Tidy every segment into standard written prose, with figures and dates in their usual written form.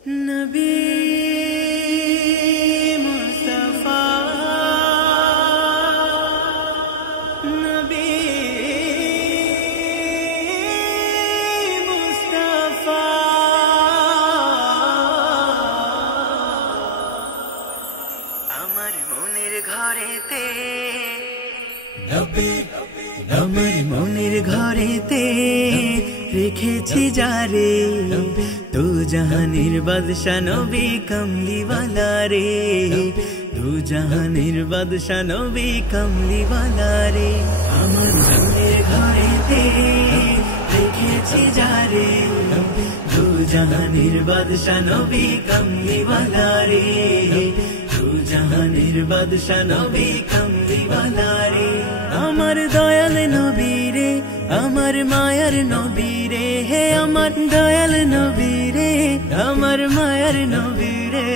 নবী মুস্তাফা নবী মুস্তাফা আমার মনের ঘরেতে নবী আমার মনের ঘরেতে রেখেছি যারে তু জাহানের বাদশা নবী কমলিওয়ালা রে তু জাহানের বাদশা নবী কমলিওয়ালা রে আমার মনের ঘরেতে রেখেছি যারে তু জাহানের বাদশা নবী কমলিওয়ালা রে তু জাহানের বাদশা নবী কমলিওয়ালা রে আমার দয়াল নবী রে আমার মায়ার নবী রে হে আমার দয়াল নবী রে আমার মায়ার নবী রে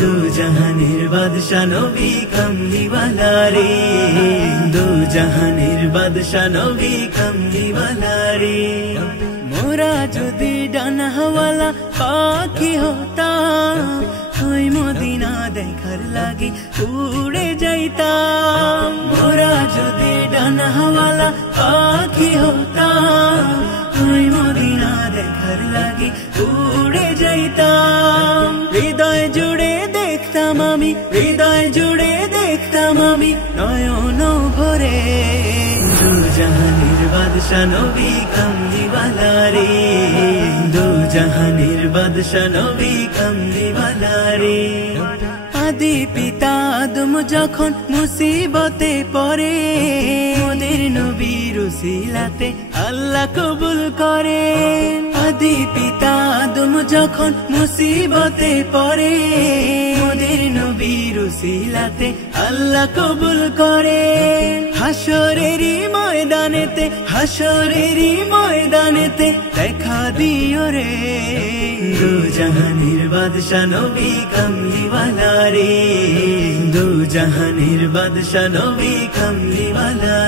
দু জাহানের বাদশা নবী কমলিওয়ালা রে দু জাহানের বাদশা নবী কমলিওয়ালা রে মোরা যদি ডানা হাওয়ালা পাখি হতাম ওই মদিনা দেখার লাগি উড়ে যাইতাম মোরা যদি ডানা হাওয়ালা পাখি হতাম ওই মদিনা দেখার লাগি উড়ে যাইতাম হৃদয় জুড়ে দেখতাম আমি হৃদয় জুড়ে দেখতাম আমি নয়ন ভরে দু জাহানের বাদশা নবী কমলিওয়ালা রে দু জাহানের বাদশা নবী কমলিওয়ালা রে আদি পিতা আদম যখন মুসিবতে পড়ে মোদের নবীর উসিলাতে আল্লাহ কবুল করে আদি পিতা আদম যখন মুসিবতে পড়ে মোদের নবীর উসিলাতে আল্লাহ কবুল করে হাসরেরই ময়দানেতে দেখা দিও রে দু জাহানের বাদশা নবী কমলিওয়ালা রে দু জাহানের বাদশা নবী কমলিওয়ালা